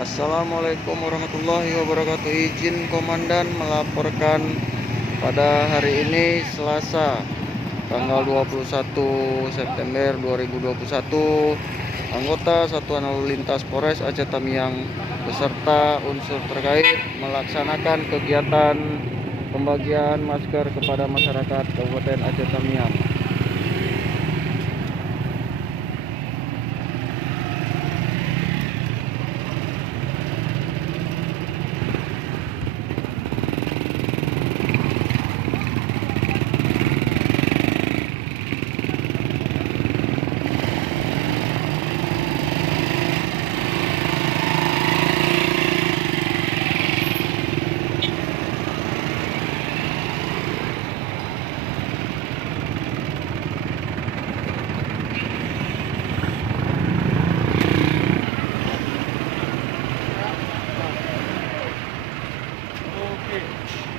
Assalamualaikum warahmatullahi wabarakatuh. Izin komandan melaporkan pada hari ini Selasa tanggal 21 September 2021, anggota Satuan Lalu Lintas Polres Aceh Tamiang beserta unsur terkait melaksanakan kegiatan pembagian masker kepada masyarakat Kabupaten Aceh Tamiang. Oke.